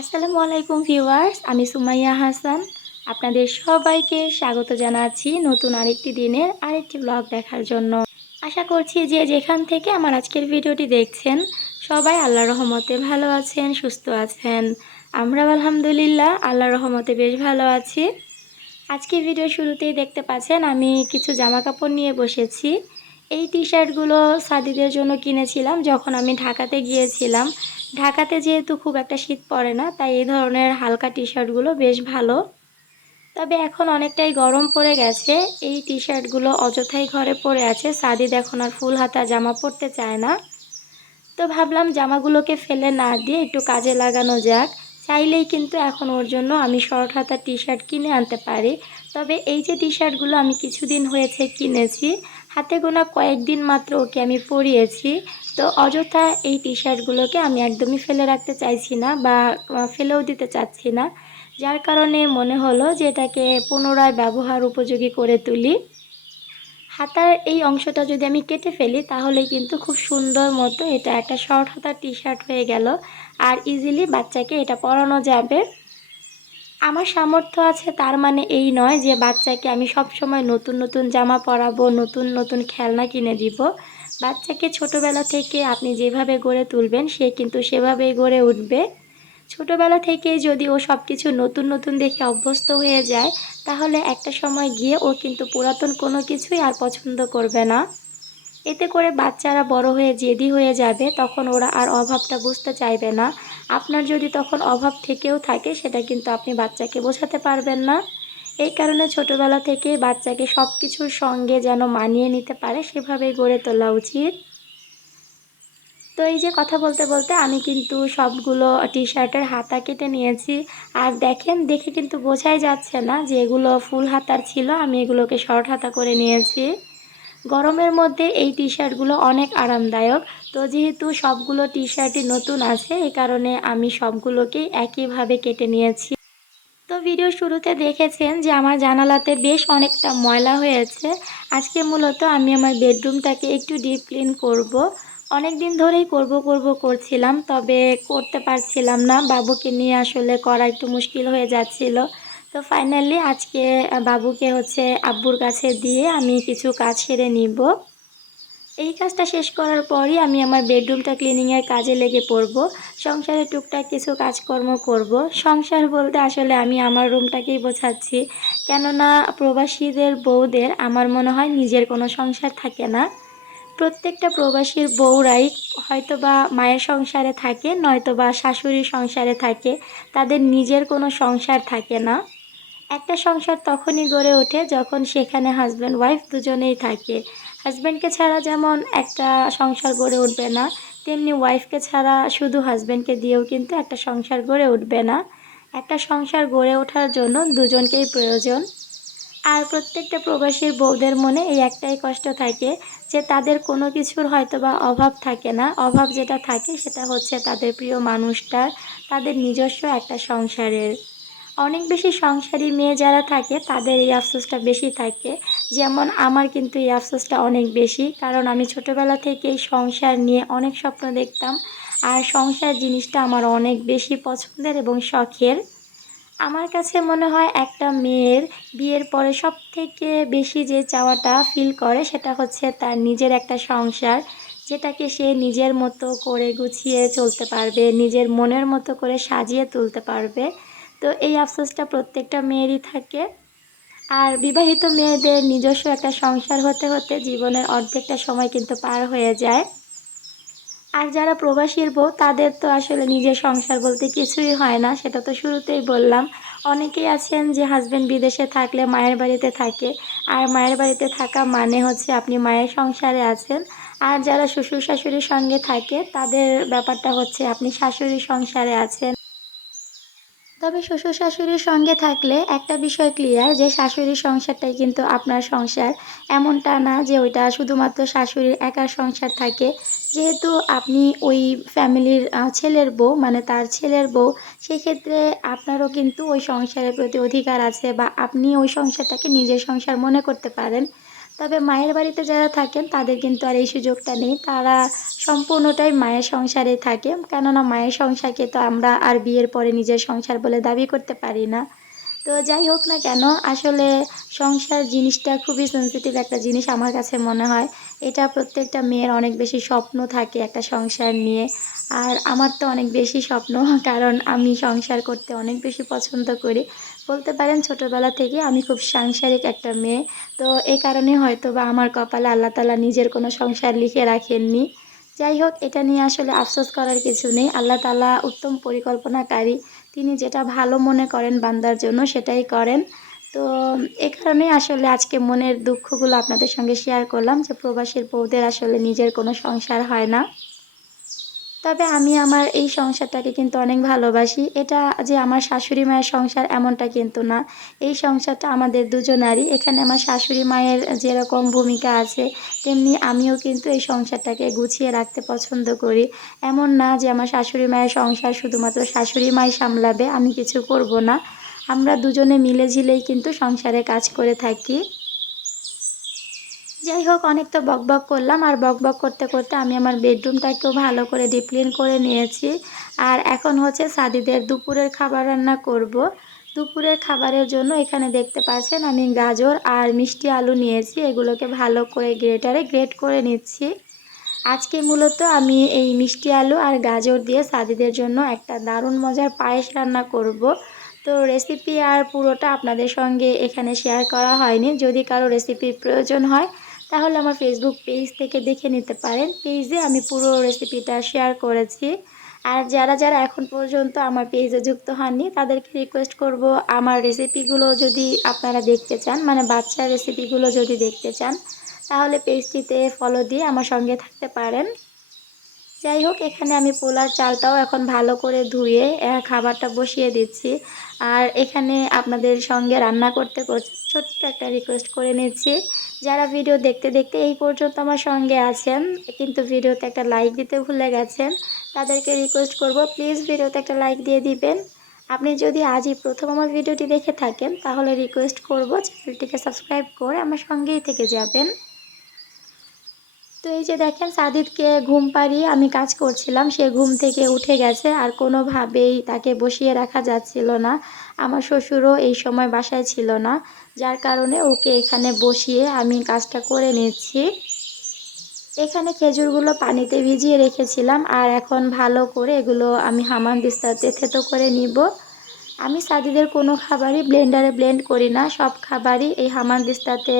আসসালামু আলাইকুম ভিউয়ার্স, আমি সুমাইয়া হাসান। আপনাদের সবাইকে স্বাগত জানাচ্ছি নতুন আরেকটি দিনের আরেকটি ব্লগ দেখার জন্য। আশা করছি যে যেখান থেকে আমার আজকের ভিডিওটি দেখছেন, সবাই আল্লাহ রহমতে ভালো আছেন, সুস্থ আছেন। আমরা আলহামদুলিল্লাহ আল্লাহ রহমতে বেশ ভালো আছি। আজকে ভিডিও শুরুতেই দেখতে পাচ্ছেন, আমি কিছু জামা কাপড় নিয়ে বসেছি। এই টি শার্টগুলো সাদিদের জন্য কিনেছিলাম যখন আমি ঢাকাতে গিয়েছিলাম। ঢাকাতে যেহেতু খুব একটা শীত পড়ে না, তাই এই ধরনের হালকা টি শার্টগুলো বেশ ভালো। তবে এখন অনেকটাই গরম পড়ে গেছে, এই টি শার্টগুলো অযথাই ঘরে পড়ে আছে, সাদিদ এখন আর ফুল হাতা জামা পরতে চায় না। তো ভাবলাম জামাগুলোকে ফেলে না দিয়ে একটু কাজে লাগানো যাক, চাইলেই কিন্তু এখন ওর জন্য আমি শর্ট হাতা টি শার্ট কিনে আনতে পারি। তবে এই যে টি শার্টগুলো আমি কিছুদিন হয়েছে কিনেছি হাতে গোনা কয়েকদিন মাত্র ওকে আমি পরিয়েছি। তো অযথা এই টি শার্টগুলোকে আমি একদমই ফেলে রাখতে চাইছি না বা ফেলেও দিতে চাচ্ছি না। যার কারণে মনে হলো যে এটাকে পুনরায় ব্যবহার উপযোগী করে তুলি। হাতার এই অংশটা যদি আমি কেটে ফেলি তাহলে কিন্তু খুব সুন্দর মতো এটা একটা শর্ট হাতার টি শার্ট হয়ে গেল। আর ইজিলি বাচ্চাকে এটা পরানো যাবে। আমার সামর্থ্য আছে, তার মানে এই নয় যে বাচ্চাকে আমি সব সময় নতুন নতুন জামা পরাবো, নতুন নতুন খেলনা কিনে দিব। বাচ্চাকে ছোটোবেলা থেকে আপনি যেভাবে গড়ে তুলবেন, সে কিন্তু সেভাবেই গড়ে উঠবে। ছোটোবেলা থেকে যদি ও সব কিছু নতুন নতুন দেখে অভ্যস্ত হয়ে যায়, তাহলে একটা সময় গিয়ে ও কিন্তু পুরাতন কোনো কিছুই আর পছন্দ করবে না। এতে করে বাচ্চারা বড় হয়ে জেদি হয়ে যাবে, তখন ওরা আর অভাবটা বুঝতে চাইবে না। আপনার যদি তখন অভাব থেকেও থাকে, সেটা কিন্তু আপনি বাচ্চাকে বোঝাতে পারবেন না। এই কারণে ছোটোবেলা থেকে বাচ্চাকে সব কিছুর সঙ্গে যেন মানিয়ে নিতে পারে, সেভাবেই গড়ে তোলা উচিত। তো এই যে কথা বলতে বলতে আমি কিন্তু সবগুলো টি শার্টের হাতা কেটে নিয়েছি। আর দেখেন, দেখে কিন্তু বোঝাই যাচ্ছে না যে এগুলো ফুল হাতার ছিল, আমি এগুলোকে শর্ট হাতা করে নিয়েছি। গরমের মধ্যে এই টি শার্টগুলো অনেক আরামদায়ক। তো যেহেতু সবগুলো টি শার্টই নতুন আছে, এই কারণে আমি সবগুলোকেই একইভাবে কেটে নিয়েছি। তো ভিডিও শুরুতে দেখেছেন যে আমার জানালাতে বেশ অনেকটা ময়লা হয়েছে। আজকে মূলত আমি আমার বেডরুমটাকে একটু ডিপ ক্লিন করব। অনেক দিন ধরেই করব করব, করছিলাম, তবে করতে পারছিলাম না। বাবুকে নিয়ে আসলে করা একটু মুশকিল হয়ে যাচ্ছিল। তো ফাইনালি আজকে বাবুকে হচ্ছে আব্বুর কাছে দিয়ে আমি কিছু কাজ সেরে নিব। এই কাজটা শেষ করার পরই আমি আমার বেডরুমটা ক্লিনিংয়ের কাজে লেগে পড়ব। সংসারে টুকটাক কিছু কাজকর্ম করব। সংসার বলতে আসলে আমি আমার রুমটাকেই বোঝাচ্ছি। কেননা প্রবাসীদের, বউদের আমার মনে হয় নিজের কোনো সংসার থাকে না। প্রত্যেকটা প্রবাসীর বউরাই হয়তো বা মায়ের সংসারে থাকে নয়তো বা শাশুড়ির সংসারে থাকে। তাদের নিজের কোনো সংসার থাকে না। একটা সংসার তখনই গড়ে ওঠে যখন সেখানে হাজব্যান্ড ওয়াইফ দুজনেই থাকে। হাজব্যান্ডকে ছাড়া যেমন একটা সংসার গড়ে উঠবে না, তেমনি ওয়াইফকে ছাড়া শুধু হাজব্যান্ডকে দিয়েও কিন্তু একটা সংসার গড়ে উঠবে না। একটা সংসার গড়ে ওঠার জন্য দুজনকেই প্রয়োজন। আর প্রত্যেকটা প্রবাসীর বউদের মনে এই একটাই কষ্ট থাকে যে তাদের কোনো কিছুর হয়তো বা অভাব থাকে না। অভাব যেটা থাকে সেটা হচ্ছে তাদের প্রিয় মানুষটার, তাদের নিজস্ব একটা সংসারের। অনেক বেশি সংসারী মেয়ে যারা থাকে, তাদের এই আফসোসটা বেশি থাকে। যেমন আমার কিন্তু এই আফসোসটা অনেক বেশি, কারণ আমি ছোটোবেলা থেকেই সংসার নিয়ে অনেক স্বপ্ন দেখতাম। আর সংসার জিনিসটা আমার অনেক বেশি পছন্দের এবং শখের। আমার কাছে মনে হয় একটা মেয়ের বিয়ের পরে সব থেকে বেশি যে চাওয়াটা ফিল করে, সেটা হচ্ছে তার নিজের একটা সংসার, যেটাকে সে নিজের মতো করে গুছিয়ে চলতে পারবে, নিজের মনের মতো করে সাজিয়ে তুলতে পারবে। তো এই আফসোসটা প্রত্যেকটা মেয়েরই থাকে। আর বিবাহিত মেয়েদের নিজস্ব একটা সংসার হতে হতে জীবনের অর্ধেকটা সময় কিন্তু পার হয়ে যায়। আর যারা প্রবাসীর বউ, তাদের তো আসলে নিজের সংসার বলতে কিছুই হয় না, সেটা তো শুরুতেই বললাম। অনেকেই আছেন যে হাজব্যান্ড বিদেশে থাকলে মায়ের বাড়িতে থাকে। আর মায়ের বাড়িতে থাকা মানে হচ্ছে আপনি মায়ের সংসারে আছেন। আর যারা শ্বশুর শাশুড়ির সঙ্গে থাকে, তাদের ব্যাপারটা হচ্ছে আপনি শাশুড়ির সংসারে আছেন। তবে শ্বশুর শাশুড়ির সঙ্গে থাকলে একটা বিষয় ক্লিয়ার যে শাশুড়ির সংসারটাই কিন্তু আপনার সংসার। এমনটা না যে ওইটা শুধুমাত্র শাশুড়ির একার সংসার থাকে। যেহেতু আপনি ওই ফ্যামিলির ছেলের বউ মানে তার ছেলের বউ, সেক্ষেত্রে আপনারও কিন্তু ওই সংসারের প্রতি অধিকার আছে বা আপনি ওই সংসারটাকে নিজের সংসার মনে করতে পারেন। তবে মায়ের বাড়িতে যারা থাকেন, তাদের কিন্তু আর এই সুযোগটা নেই। তারা সম্পূর্ণটাই মায়ের সংসারে থাকে। কেননা মায়ের সংসারকে তো আমরা আর বিয়ের পরে নিজের সংসার বলে দাবি করতে পারি না। তো যাই হোক না কেন, আসলে সংসার জিনিসটা খুবই সেন্সিটিভ একটা জিনিস আমার কাছে মনে হয়। এটা প্রত্যেকটা মেয়ের অনেক বেশি স্বপ্ন থাকে একটা সংসার নিয়ে। আর আমার তো অনেক বেশি স্বপ্ন, কারণ আমি সংসার করতে অনেক বেশি পছন্দ করি। বলতে পারেন, ছোটোবেলা থেকে আমি খুব সাংসারিক একটা মেয়ে। তো এই কারণে হয়তো বা আমার কপালে আল্লাহ তালা নিজের কোনো সংসার লিখে রাখেননি। যাই হোক, এটা নিয়ে আসলে আফসোস করার কিছু নেই। আল্লাহ তালা উত্তম পরিকল্পনাকারী। তিনি যেটা ভালো মনে করেন বান্দার জন্য, সেটাই করেন। তো এ কারণেই আসলে আজকে মনের দুঃখগুলো আপনাদের সঙ্গে শেয়ার করলাম যে প্রবাসীর বউদের আসলে নিজের কোনো সংসার হয় না। তবে আমি আমার এই সংসারটাকে কিন্তু অনেক ভালোবাসি। এটা যে আমার শাশুড়ি মায়ের সংসার এমনটা কিন্তু না। এই সংসারটা আমাদের দুজনারই। এখানে আমার শাশুড়ি মায়ের যেরকম ভূমিকা আছে, তেমনি আমিও কিন্তু এই সংসারটাকে গুছিয়ে রাখতে পছন্দ করি। এমন না যে আমার শাশুড়ি মায়ের সংসার শুধুমাত্র শাশুড়ি মাই সামলাবে, আমি কিছু করব না। আমরা দুজনে মিলে ঝিলেই কিন্তু সংসারে কাজ করে থাকি। যাই হোক অনেক তো বক বক করলাম। আর বক বক করতে করতে আমি আমার বেডরুমটাকেও ভালো করে ডিপ্লিন করে নিয়েছি। আর এখন হচ্ছে সাদিদের দুপুরের খাবার রান্না করব। দুপুরের খাবারের জন্য এখানে দেখতে পাচ্ছেন আমি গাজর আর মিষ্টি আলু নিয়েছি। এগুলোকে ভালো করে গ্রেটারে গ্রেট করে নিচ্ছি। আজকে মূলত আমি এই মিষ্টি আলু আর গাজর দিয়ে সাদিদের জন্য একটা দারুণ মজার পায়েস রান্না করব। তো রেসিপি আর পুরোটা আপনাদের সঙ্গে এখানে শেয়ার করা হয়নি। যদি কারও রেসিপির প্রয়োজন হয় তাহলে আমার ফেসবুক পেজ থেকে দেখে নিতে পারেন। পেজে আমি পুরো রেসিপিটা শেয়ার করেছি। আর যারা যারা এখন পর্যন্ত আমার পেজে যুক্ত হননি, তাদেরকে রিকোয়েস্ট করব আমার রেসিপিগুলো যদি আপনারা দেখতে চান মানে বাচ্চার রেসিপিগুলো যদি দেখতে চান, তাহলে পেজটিতে ফলো দিয়ে আমার সঙ্গে থাকতে পারেন। যাই হোক, এখানে আমি পোলার চালটাও এখন ভালো করে ধুয়ে খাবারটা বসিয়ে দিচ্ছি। আর এখানে আপনাদের সঙ্গে রান্না করতে ছোট্ট একটা রিকোয়েস্ট করে নিচ্ছি। যারা ভিডিও দেখতে দেখতে এই পর্যন্ত আমার সঙ্গে আছেন, কিন্তু ভিডিওতে একটা লাইক দিতে ভুলে গেছেন, তাদেরকে রিকোয়েস্ট করব প্লিজ ভিডিওতে একটা লাইক দিয়ে দিবেন। আপনি যদি আজই প্রথম আমার ভিডিওটি দেখে থাকেন, তাহলে রিকোয়েস্ট করব চ্যানেলটিকে সাবস্ক্রাইব করে আমার সঙ্গেই থেকে যাবেন। তো এই যে দেখেন সাদিদকে ঘুম পাড়িয়ে আমি কাজ করছিলাম, সে ঘুম থেকে উঠে গেছে আর কোনোভাবেই তাকে বসিয়ে রাখা যাচ্ছিল না। আমার শ্বশুরও এই সময় বাসায় ছিল না, যার কারণে ওকে এখানে বসিয়ে আমি কাজটা করে নিচ্ছি। এখানে খেজুরগুলো পানিতে ভিজিয়ে রেখেছিলাম আর এখন ভালো করে এগুলো আমি হামান দিস্তাতে থেতো করে নিব। আমি সাদিদের কোনো খাবারই ব্লেন্ডারে ব্লেন্ড করি না, সব খাবারই এই হামান দিস্তাতে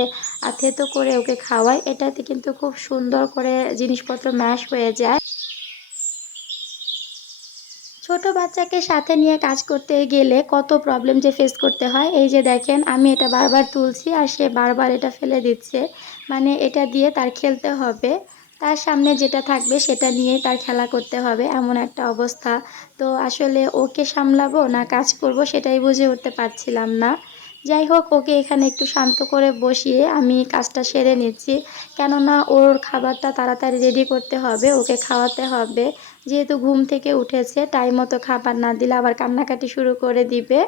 থেতো করে ওকে খাওয়াই। এটাতে কিন্তু খুব সুন্দর করে জিনিসপত্র ম্যাশ হয়ে যায়। ছোট বাচ্চাকে সাথে নিয়ে কাজ করতে গেলে কত প্রবলেম যে ফেস করতে হয়। এই যে দেখেন, আমি এটা বারবার তুলছি আর সে বারবার এটা ফেলে দিচ্ছে। মানে এটা দিয়ে তার খেলতে হবে। তার সামনে যেটা থাকবে সেটা নিয়েই তার খেলা করতে হবে, এমন একটা অবস্থা। তো আসলে ওকে সামলাবো না কাজ করব সেটাই বুঝে উঠতে পারছিলাম না। যাই হোক, ওকে এখানে একটু শান্ত করে বসিয়ে আমি কাজটা সেরে নিচ্ছি। কেননা ওর খাবারটা তাড়াতাড়ি রেডি করতে হবে, ওকে খাওয়াতে হবে। যেহেতু ঘুম থেকে উঠেছে টাইম মতো খাবার না দিলে আবার কান্নাকাটি শুরু করে দিবে।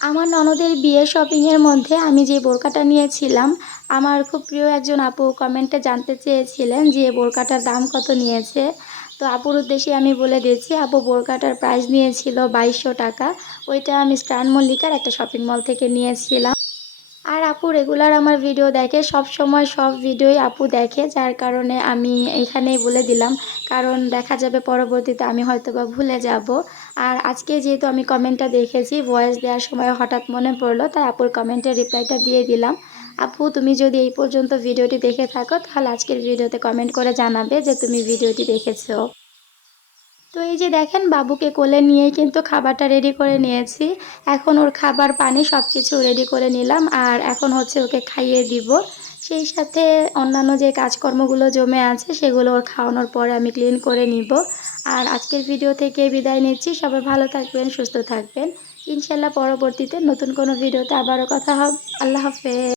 আমার ননদের বিয়ের শপিংয়ের মধ্যে আমি যে বোরকাটা নিয়েছিলাম, আমার খুব প্রিয় একজন আপু কমেন্টে জানতে চেয়েছিলেন যে বোরকাটার দাম কত নিয়েছে। তো আপুর উদ্দেশ্যে আমি বলে দিয়েছি, আপু বোরকাটার প্রাইস নিয়েছিল বাইশশো টাকা। ওইটা আমি স্টান মল্লিকার একটা শপিং মল থেকে নিয়েছিলাম। আর আপু রেগুলার আমার ভিডিও দেখে, সব সময় সব ভিডিওই আপু দেখে, যার কারণে আমি এখানেই বলে দিলাম, কারণ দেখা যাবে পরবর্তীতে আমি হয়তো বা ভুলে যাব। আর আজকে যেহেতু আমি কমেন্টটা দেখেছি ভয়েস দেওয়ার সময় হঠাৎ মনে পড়ল, তাই আপুর কমেন্টের রিপ্লাইটা দিয়ে দিলাম। আপু, তুমি যদি এই পর্যন্ত ভিডিওটি দেখে থাকো, তাহলে আজকের ভিডিওতে কমেন্ট করে জানাবে যে তুমি ভিডিওটি দেখেছ। তো এই যে দেখেন, বাবুকে কোলে নিয়েই কিন্তু খাবারটা রেডি করে নিয়েছি। এখন ওর খাবার, পানি সব কিছু রেডি করে নিলাম, আর এখন হচ্ছে ওকে খাইয়ে দিব। সেই সাথে অন্যান্য যে কাজকর্মগুলো জমে আছে, সেগুলো ওর খাওয়ানোর পরে আমি ক্লিন করে নিব। আর আজকের ভিডিও থেকে বিদায় নিচ্ছি। সবাই ভালো থাকবেন, সুস্থ থাকবেন। ইনশাল্লাহ পরবর্তীতে নতুন কোনো ভিডিওতে আবারও কথা হবে। আল্লাহ হাফেজ।